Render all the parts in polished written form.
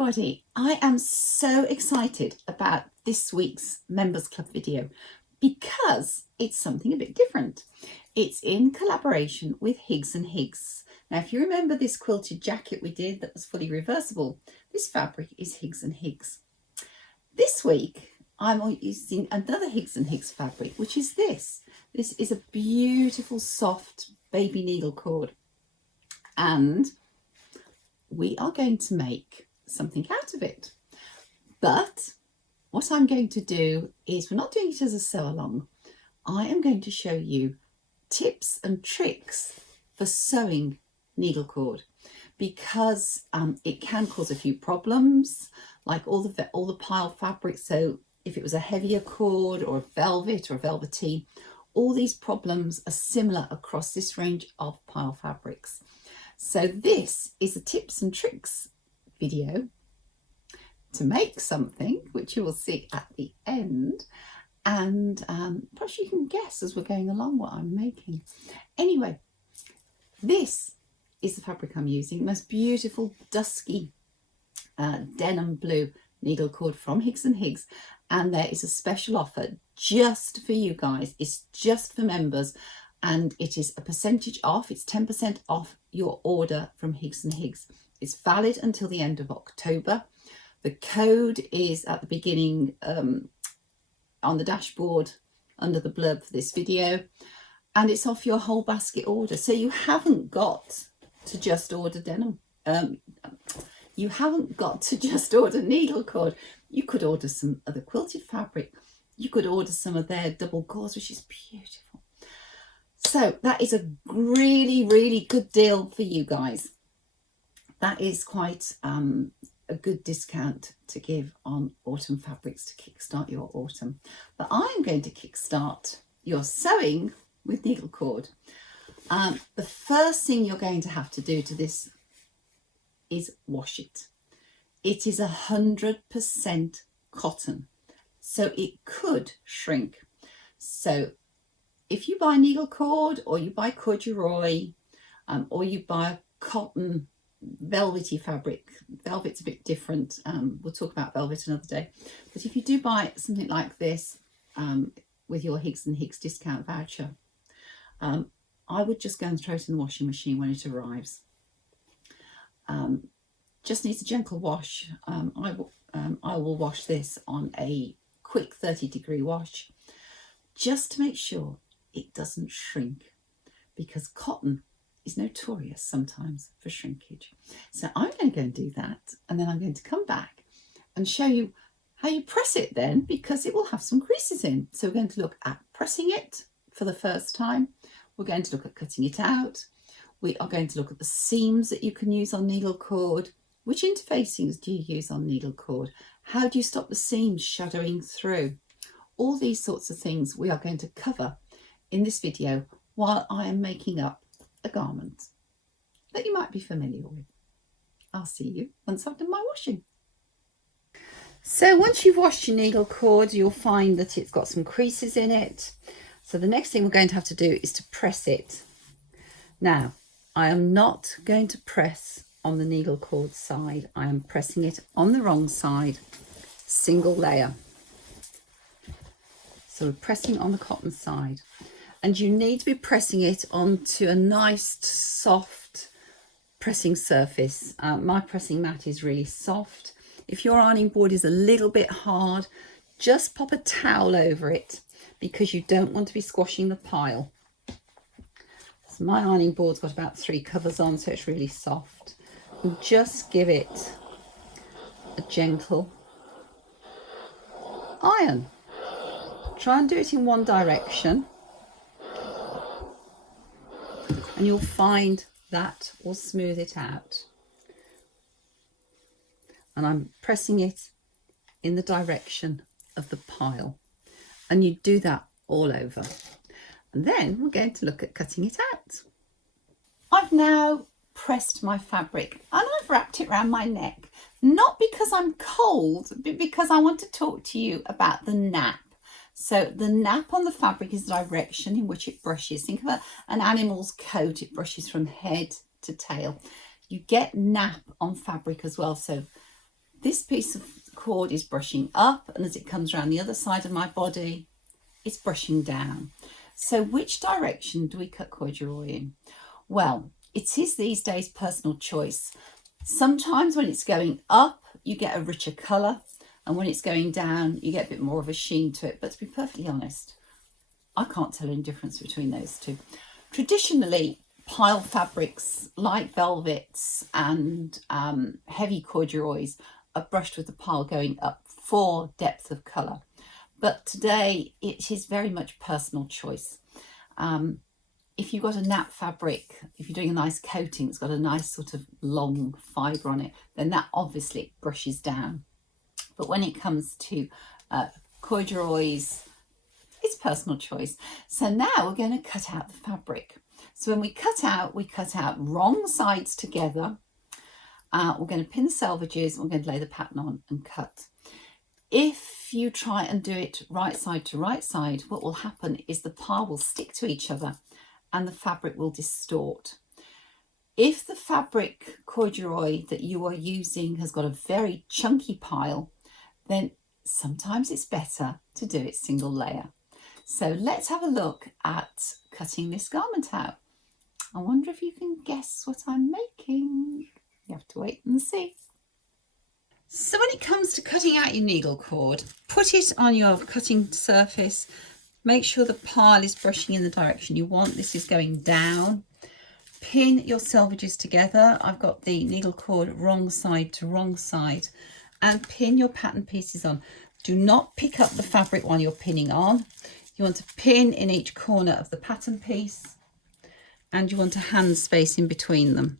everybody, I am so excited about this week's Members Club video because it's something a bit different. It's in collaboration with Higgs and Higgs. Now, if you remember this quilted jacket we did that was fully reversible, this fabric is Higgs and Higgs. This week, I'm using another Higgs and Higgs fabric, which is this. This is a beautiful, soft baby needle cord. And we are going to make something out of it. But what I'm going to do is, we're not doing it as a sew along. I am going to show you tips and tricks for sewing needle cord, because it can cause a few problems, like all the pile fabric. So if it was a heavier cord or a velvet or a velveteen, all these problems are similar across this range of pile fabrics. So this is a tips and tricks video to make something, which you will see at the end. And perhaps you can guess as we're going along what I'm making. Anyway, this is the fabric I'm using. Most beautiful dusky denim blue needle cord from Higgs and Higgs. And there is a special offer just for you guys. It's just for members. And it is a percentage off. It's 10% off your order from Higgs and Higgs. It's valid until the end of October. The code is at the beginning on the dashboard under the blurb for this video, and it's off your whole basket order. So you haven't got to just order denim. You haven't got to just order needle cord. You could order some other quilted fabric. You could order some of their double gauze, which is beautiful. So that is a really, really good deal for you guys. That is quite a good discount to give on autumn fabrics to kickstart your autumn. But I'm going to kickstart your sewing with needle cord. The first thing you're going to have to do to this is wash it. It is 100% cotton, so it could shrink. So if you buy needle cord, or you buy corduroy, or you buy a cotton velvety fabric, velvet's a bit different. We'll talk about velvet another day. But if you do buy something like this with your Higgs and Higgs discount voucher, I would just go and throw it in the washing machine when it arrives. Just needs a gentle wash. I will wash this on a quick 30-degree wash, just to make sure it doesn't shrink, because cotton is notorious sometimes for shrinkage. So I'm going to go and do that, and then I'm going to come back and show you how you press it then, because it will have some creases in. So we're going to look at pressing it for the first time. We're going to look at cutting it out. We are going to look at the seams that you can use on needle cord. Which interfacings do you use on needle cord? How do you stop the seams shadowing through? All these sorts of things we are going to cover in this video while I am making up a garment that you might be familiar with. I'll see you once I've done my washing. So once you've washed your needle cord, you'll find that it's got some creases in it. So the next thing we're going to have to do is to press it. Now, I am not going to press on the needle cord side. I am pressing it on the wrong side, single layer. So we're pressing on the cotton side. And you need to be pressing it onto a nice soft pressing surface. My pressing mat is really soft. If your ironing board is a little bit hard, just pop a towel over it, because you don't want to be squashing the pile. So my ironing board's got about 3 covers on, so it's really soft. And just give it a gentle iron. Try and do it in one direction, and you'll find that will smooth it out. And I'm pressing it in the direction of the pile, and you do that all over. And then we're going to look at cutting it out. I've now pressed my fabric and I've wrapped it around my neck, not because I'm cold, but because I want to talk to you about the nap. So the nap on the fabric is the direction in which it brushes. Think of an animal's coat, it brushes from head to tail. You get nap on fabric as well. So This piece of cord is brushing up, and as it comes around the other side of my body, it's brushing down. So which direction do we cut corduroy in? Well, it is these days personal choice. Sometimes when it's going up, you get a richer colour, and when it's going down, you get a bit more of a sheen to it. But to be perfectly honest, I can't tell any difference between those two. Traditionally, pile fabrics like velvets and heavy corduroys are brushed with the pile going up for depth of colour. But today it is very much personal choice. If you've got a nap fabric, if you're doing a nice coating, it's got a nice sort of long fibre on it, then that obviously brushes down. But when it comes to corduroys, it's personal choice. So now we're going to cut out the fabric. So when we cut out wrong sides together. We're going to pin the selvages, we're going to lay the pattern on and cut. If you try and do it right side to right side, what will happen is the pile will stick to each other and the fabric will distort. If the fabric corduroy that you are using has got a very chunky pile, then sometimes it's better to do it single layer. So let's have a look at cutting this garment out. I wonder if you can guess what I'm making. You have to wait and see. So when it comes to cutting out your needle cord, put it on your cutting surface. Make sure the pile is brushing in the direction you want. This is going down. Pin your selvages together. I've got the needle cord wrong side to wrong side, and pin your pattern pieces on. Do not pick up the fabric while you're pinning on. You want to pin in each corner of the pattern piece, and you want a hand space in between them.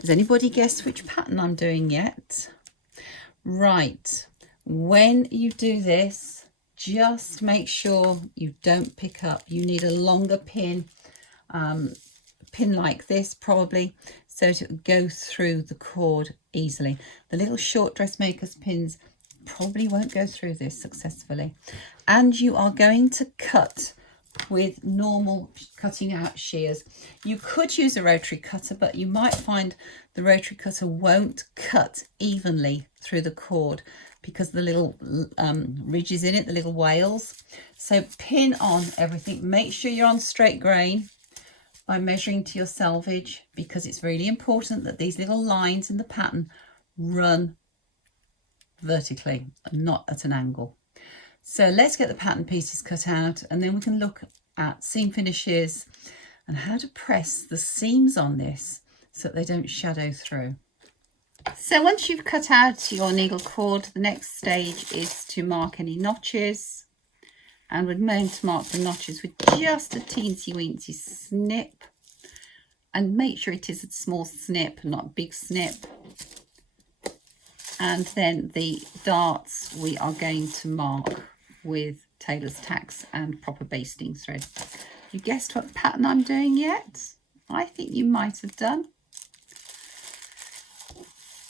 Has anybody guessed which pattern I'm doing yet? Right, when you do this, just make sure you don't pick up. You need a longer pin, pin like this probably, so to go through the cord easily. The little short dressmaker's pins probably won't go through this successfully. And you are going to cut with normal cutting out shears. You could use a rotary cutter, but you might find the rotary cutter won't cut evenly through the cord because the little ridges in it, the little wales. So pin on everything. Make sure you're on straight grain by measuring to your selvage, because it's really important that these little lines in the pattern run vertically and not at an angle. So let's get the pattern pieces cut out, and then we can look at seam finishes and how to press the seams on this so that they don't shadow through. So once you've cut out your needle cord, the next stage is to mark any notches, and we're going to mark the notches with just a teensy weensy snip, and make sure it is a small snip, not a big snip. And then the darts we are going to mark with tailor's tacks and proper basting thread. You guessed what pattern I'm doing yet? I think you might have done.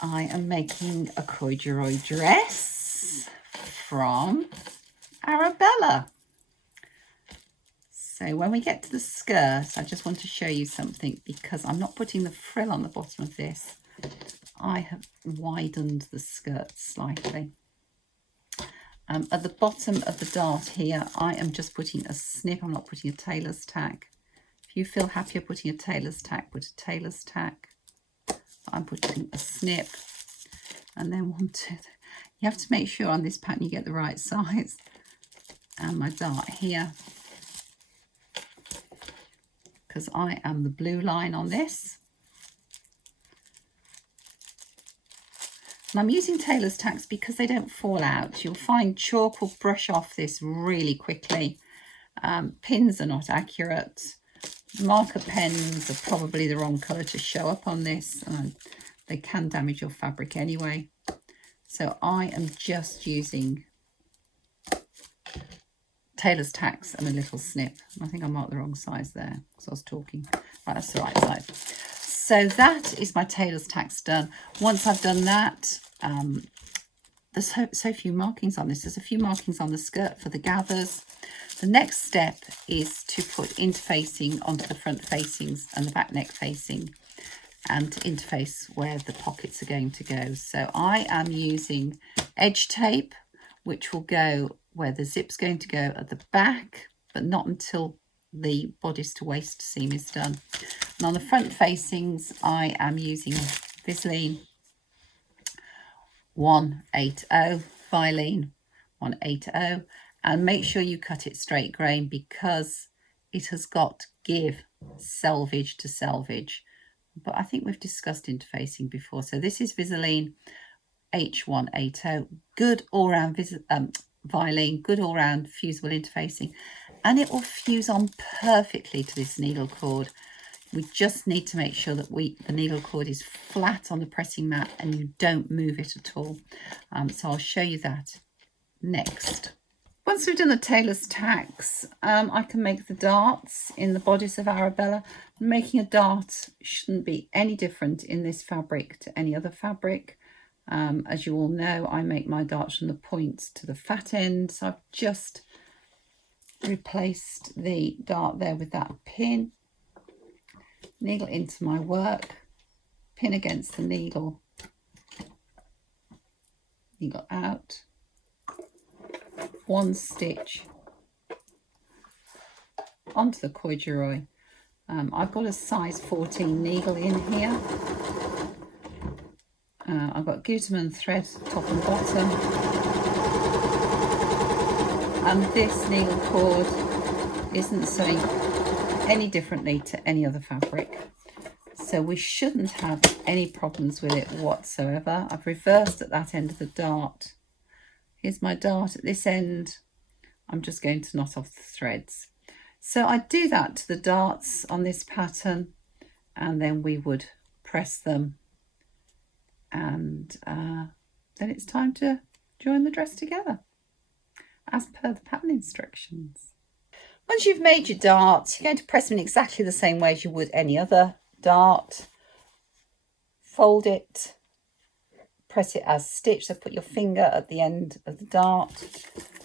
I am making a corduroy dress from Arabella. So when we get to the skirt, I just want to show you something, because I'm not putting the frill on the bottom of this. I have widened the skirt slightly. At the bottom of the dart here, I am just putting a snip. I'm not putting a tailor's tack. If you feel happier putting a tailor's tack, put a tailor's tack. I'm putting a snip, and then you have to make sure on this pattern you get the right size. And my dart here, because I am the blue line on this. And I'm using tailor's tacks because they don't fall out. You'll find chalk will brush off this really quickly. Pins are not accurate. Marker pens are probably the wrong colour to show up on this. They can damage your fabric anyway. So I am just using tailor's tacks and a little snip. I think I marked the wrong size there because I was talking. Right, that's the right size. So that is my tailor's tacks done. Once I've done that, there's so few markings on this. There's a few markings on the skirt for the gathers. The next step is to put interfacing onto the front facings and the back neck facing. and to interface where the pockets are going to go. So I am using edge tape, which will go where the zip's going to go at the back, but not until the bodice to waist seam is done. And on the front facings, I am using Viseline 180, Vilene 180, and make sure you cut it straight grain because it has got give selvage to selvage. But I think we've discussed interfacing before. So this is Viseline H180, good all-round Vilene, good all-round fusible interfacing, and it will fuse on perfectly to this needle cord. We just need to make sure that the needle cord is flat on the pressing mat and you don't move it at all. So I'll show you that next. Once we've done the tailor's tacks, I can make the darts in the bodice of Arabella. Making a dart shouldn't be any different in this fabric to any other fabric. As you all know, I make my darts from the points to the fat end. So I've just replaced the dart there with that pin. Needle into my work, pin against the needle out, one stitch onto the corduroy. I've got a size 14 needle in here. I've got Gutermann thread top and bottom, and this needle cord isn't sewing any differently to any other fabric, so we shouldn't have any problems with it whatsoever. I've reversed at that end of the dart. Here's my dart at this end. I'm just going to knot off the threads. So I do that to the darts on this pattern, and then we would press them, and then it's time to join the dress together as per the pattern instructions. Once you've made your darts, you're going to press them in exactly the same way as you would any other dart. Fold it, press it as stitch, so put your finger at the end of the dart,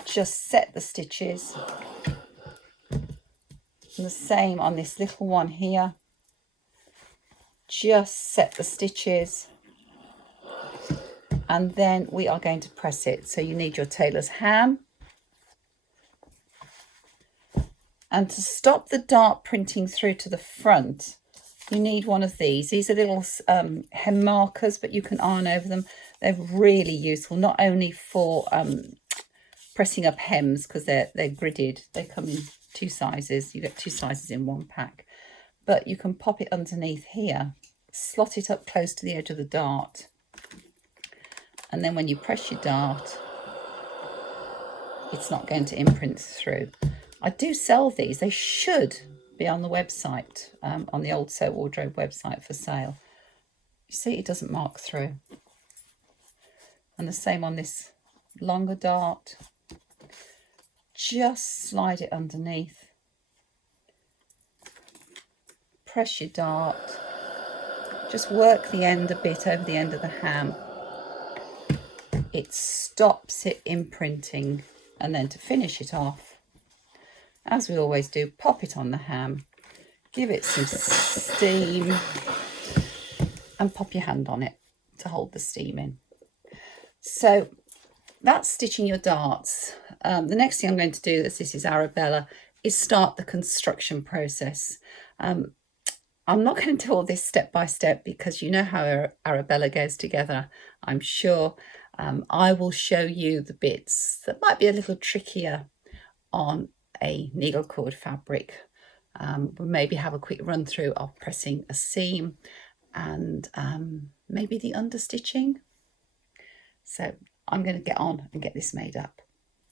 just set the stitches. And the same on this little one here, just set the stitches, and then we are going to press it. So you need your tailor's ham. And to stop the dart printing through to the front, you need one of these. These are little hem markers, but you can iron over them. They're really useful, not only for pressing up hems, because they're gridded. They come in two sizes. You get two sizes in one pack. But you can pop it underneath here, slot it up close to the edge of the dart. And then when you press your dart, it's not going to imprint through. I do sell these. They should be on the website, on the Old Sew Wardrobe website for sale. You see, it doesn't mark through. And the same on this longer dart. Just slide it underneath. Press your dart. Just work the end a bit over the end of the ham. It stops it imprinting. And then to finish it off, as we always do, pop it on the ham, give it some steam, and pop your hand on it to hold the steam in. So that's stitching your darts. The next thing I'm going to do, as this is Arabella, is start the construction process. I'm not going to do all this step by step because you know how Arabella goes together, I'm sure. I will show you the bits that might be a little trickier on a needle cord fabric. We'll maybe have a quick run through of pressing a seam and maybe the understitching. So I'm going to get on and get this made up.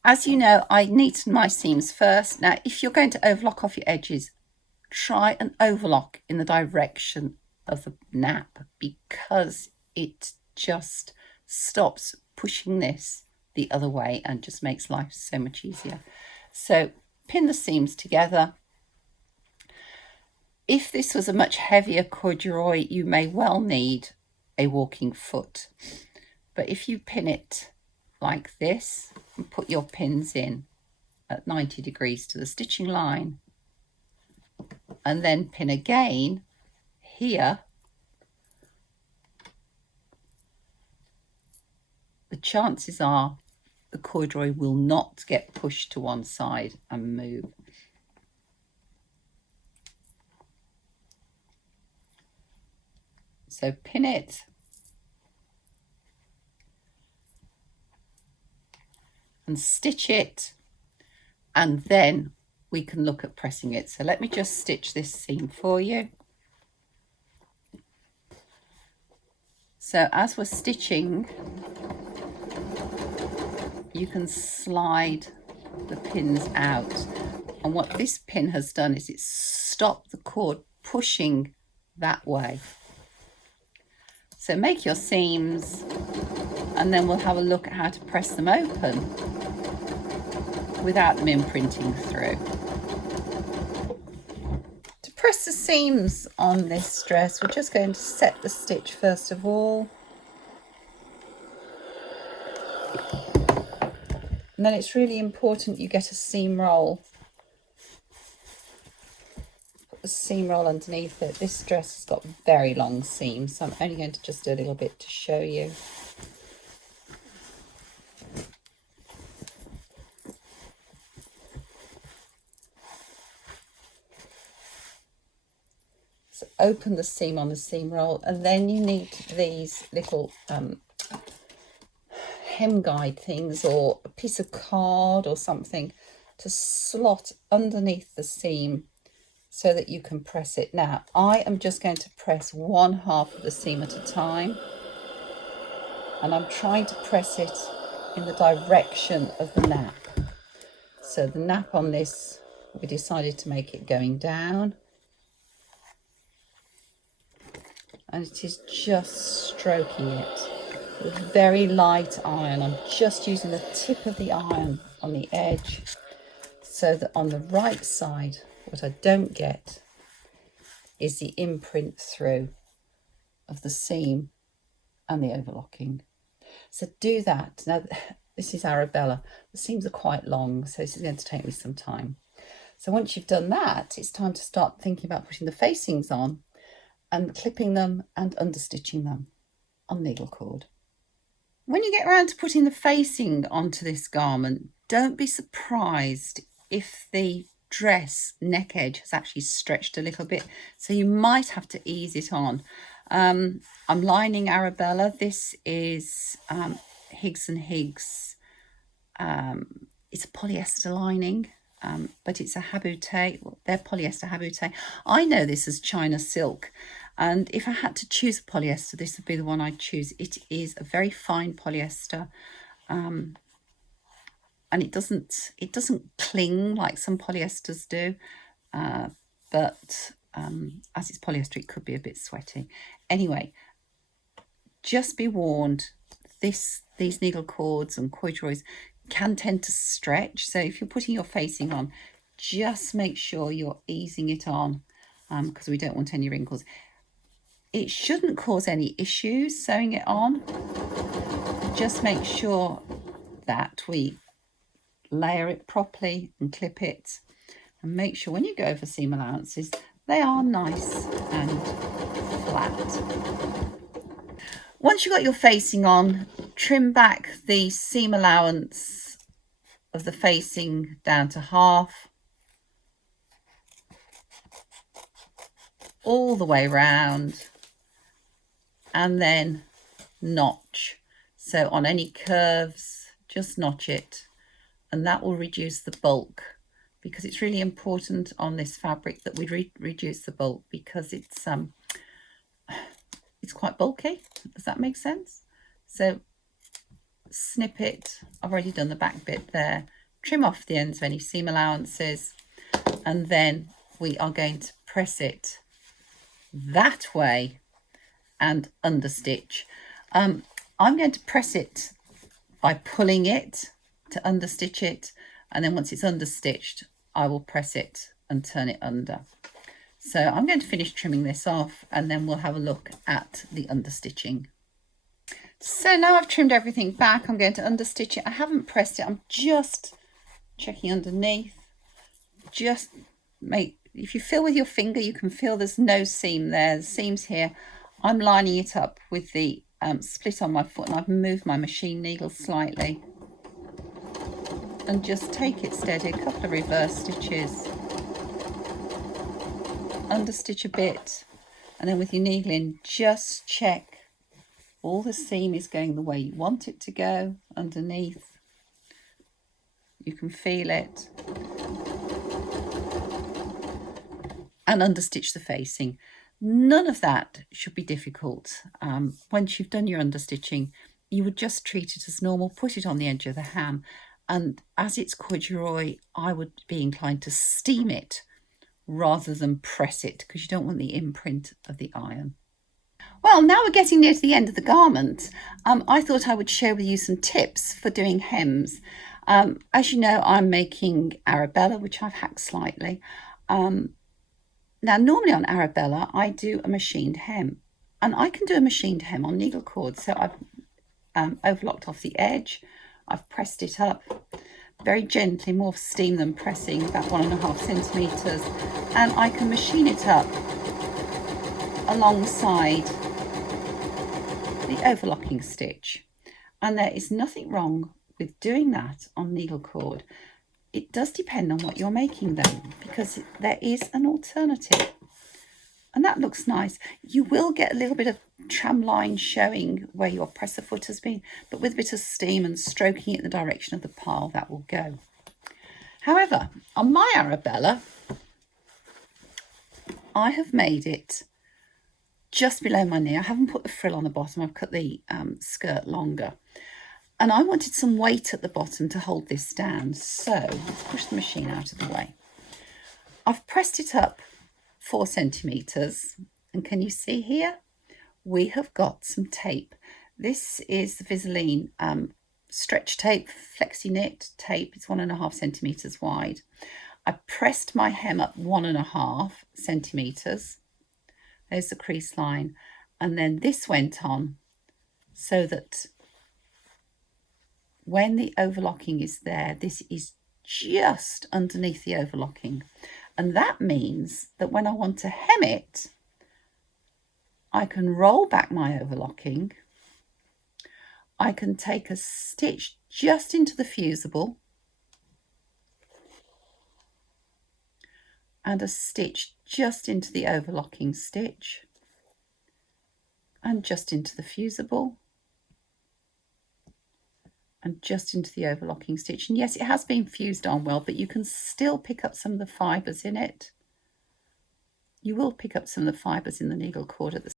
As you know, I neaten my seams first. Now, if you're going to overlock off your edges, try and overlock in the direction of the nap, because it just stops pushing this the other way and just makes life so much easier. So pin the seams together. If this was a much heavier corduroy, you may well need a walking foot. But if you pin it like this and put your pins in at 90 degrees to the stitching line, and then pin again here the chances are the corduroy will not get pushed to one side and move. So pin it and stitch it, and then we can look at pressing it. So let me just stitch this seam for you. So as we're stitching, you can slide the pins out, and what this pin has done is it's stopped the cord pushing that way. So make your seams, and then we'll have a look at how to press them open without them imprinting through. To press the seams on this dress, we're just going to set the stitch first of all. And then it's really important you get a seam roll. Put the seam roll underneath it. This dress has got very long seams, so I'm only going to just do a little bit to show you. So open the seam on the seam roll, and then you need these little hem guide things, or a piece of card or something, to slot underneath the seam so that you can press it. Now I am just going to press one half of the seam at a time, and I'm trying to press it in the direction of the nap. So the nap on this, we decided to make it going down, and it is just stroking it with very light iron. I'm just using the tip of the iron on the edge, so that on the right side, what I don't get is the imprint through of the seam and the overlocking. So do that. Now this is Arabella. The seams are quite long, so this is going to take me some time. So once you've done that, it's time to start thinking about putting the facings on and clipping them and understitching them on needle cord. When you get around to putting the facing onto this garment, don't be surprised if the dress neck edge has actually stretched a little bit, so you might have to ease it on. I'm lining Arabella. This is Higgs and Higgs. It's a polyester lining, but it's a habute. Well, they're polyester habute. I know this as China silk, and if I had to choose a polyester, this would be the one I'd choose. It is a very fine polyester, and it doesn't cling like some polyesters do, but as it's polyester, it could be a bit sweaty. Anyway, just be warned, these needle cords and corduroys can tend to stretch, so if you're putting your facing on, just make sure you're easing it on, because we don't want any wrinkles. It shouldn't cause any issues sewing it on. Just make sure that we layer it properly and clip it, and make sure when you go for seam allowances, they are nice and flat. Once you've got your facing on, trim back the seam allowance of the facing down to half, all the way round, and then notch. So on any curves, just notch it, and that will reduce the bulk, because it's really important on this fabric that we reduce the bulk, because it's quite bulky. Does that make sense? So snip it. I've already done the back bit there. Trim off the ends of any seam allowances, and then we are going to press it that way and understitch. I'm going to press it by pulling it to understitch it, and then once it's understitched, I will press it and turn it under. So I'm going to finish trimming this off, and then we'll have a look at the understitching. So now I've trimmed everything back, I'm going to understitch it. I haven't pressed it, I'm just checking underneath. Just make, if you feel with your finger, you can feel there's no seam there. The seam's here. I'm lining it up with the split on my foot, and I've moved my machine needle slightly. And just take it steady, a couple of reverse stitches, understitch a bit, and then with your needle in, just check all the seam is going the way you want it to go underneath. You can feel it. And understitch the facing. None of that should be difficult. Once you've done your understitching, you would just treat it as normal, put it on the edge of the ham, and as it's corduroy, I would be inclined to steam it rather than press it, because you don't want the imprint of the iron. Well, now we're getting near to the end of the garment. I thought I would share with you some tips for doing hems. As you know, I'm making Arabella, which I've hacked slightly. Now, normally on Arabella, I do a machined hem, and I can do a machined hem on needle cord. So I've overlocked off the edge. I've pressed it up very gently, more steam than pressing, about 1.5 centimeters, and I can machine it up alongside the overlocking stitch. And there is nothing wrong with doing that on needle cord. It does depend on what you're making though, because there is an alternative, and that looks nice. You will get a little bit of tram line showing where your presser foot has been, but with a bit of steam and stroking it in the direction of the pile, that will go. However, on my Arabella, I have made it just below my knee. I haven't put the frill on the bottom. I've cut the skirt longer. And I wanted some weight at the bottom to hold this down. So let's push the machine out of the way. I've pressed it up 4 centimeters. And can you see here? We have got some tape. This is the Visaline stretch tape, flexi knit tape. It's 1.5 centimeters wide. I pressed my hem up 1.5 centimeters. There's the crease line. And then this went on so that when the overlocking is there, this is just underneath the overlocking. And that means that when I want to hem it, I can roll back my overlocking. I can take a stitch just into the fusible and a stitch just into the overlocking stitch and just into the fusible and just into the overlocking stitch. And yes, it has been fused on well, but you can still pick up some of the fibres in it. You will pick up some of the fibres in the needle cord at the